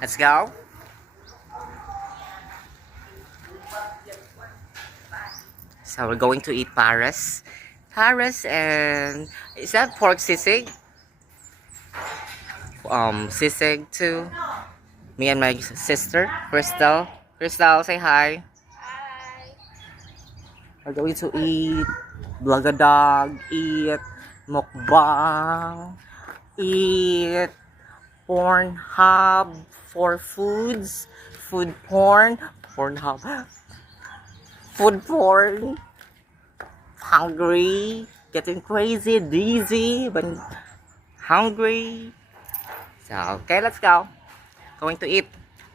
Let's go. So we're going to eat Paris. Paris and is that pork sisig? Sisig too. Me and my sister, Crystal. Crystal, say hi. Hi. We're going to eat Blagadog, eat mukbang, eat Pornhub for foods, food porn, Pornhub, food porn, hungry, getting crazy, dizzy, but hungry. So, okay, let's go. Going to eat.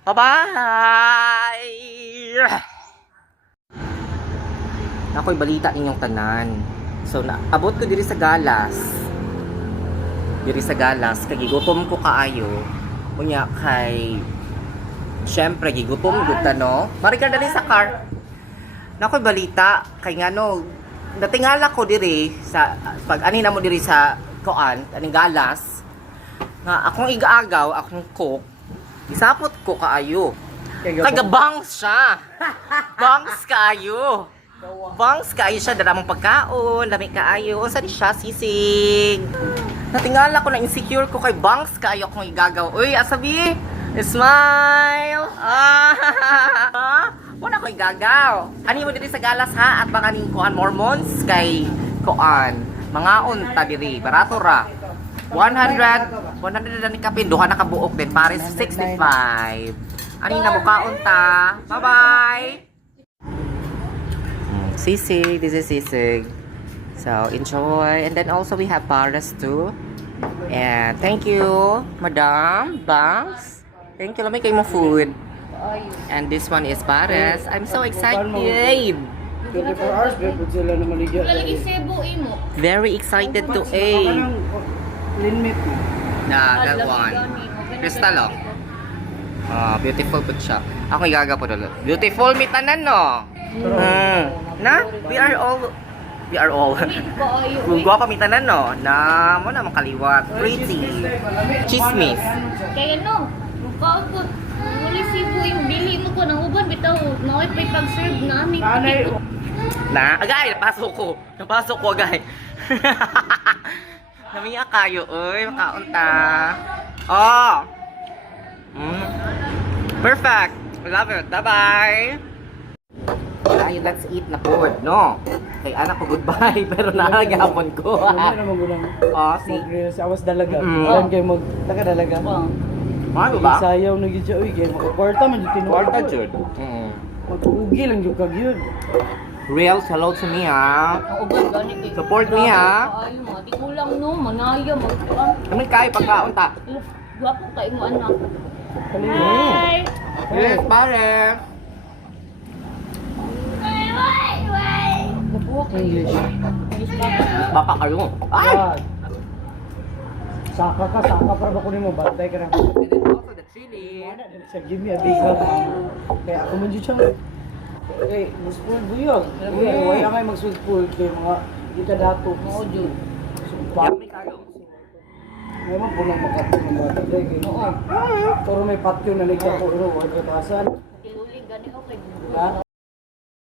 Bye-bye! Ako'y balita inyong tanan. So, naabot ko diri sa galas. Kay gigutom ko kaayo. Kunya kay syempre gigutom gud ta no. Mari ka dali sa car. Nakoy balita kay ngano natingala ko diri sa pag ani na mo diri sa kuan aning galas nga akong igaagaw akong cook isapot ko kaayo. Kay bangs siya. Bangs kaayo. Bangs kaayo siya dala mong pagkaon, dami kaayo. Unsa di siya sisig. Natingala ko na insecure ko kay bangs kaayo akong igagaw. Uy, asabi. Smile. Wala ko igagaw. Ani mo diri sa galas ha at baka ning kuan Mormons kay kuan. Mga unta diri, barato ra. 100 na ni kapin, duha na kabuok din, Paris 65. Ani na mo kaunta. Bye-bye. Sisig, this is sisig. So enjoy, and then also we have Paris too. And thank you, Madam Banks. Thank you, lamay kayo mo food. And this one is Paris. I'm so excited. 24 hours, pero sila na maligya. Lalagi sebo imo. Very excited to eat. Lean meat. That one. Crystal, oh. Beautiful food siya. Ako igaga po dolo. Beautiful mitanan, no? Na? We are all. Kung gwa pa mitanan, no? Na mo na makaliwat. Pretty. Chismis. Kaya no, mukha ko. Wala sebo yung bili mo ko ng uban bitaw. Naway pay pag-serve namin. Na? Agay, napasok ko, agay. Namiya kayo, uy. Makaunta. Oh! Perfect! I love it. Bye-bye! Ay, let's eat na food, no? Kay anak ko, goodbye. Pero nakagapon ko. Ano naman gulang? Oh, see? Mag-reels, awas dalaga. Yan kayo mag-taka dalaga. Ano ba? Sayaw na gid siya. Uy, kayo makakwarta man dito. Kwarta, Jud. Mag-ugi lang yung kagyod. Reels, hello to me, ha? Ang uban gani kay. Support me, ha? Ay, mo di kulang no, manaya magkuan. Kami kayo pagkaunta. Gwapo kay mo anak. Kaliwa. Hi. Yes, pare. Nabuwak English. Baka kayo. Ay! Yan. Saka para ba kunin mo? Bantay ka na. And then also the chili. Siya, give me a big hug. Kaya ako man dyan siya. Okay, mag-spool buyog. Wala may mag-spool kay mga kita dato. Oo, Jud. Yummy kayo. May mga punong makatulong ng bata. Oo. Pero may patio na nagkako. Wala katasan. Tiluling gani okay. Ha?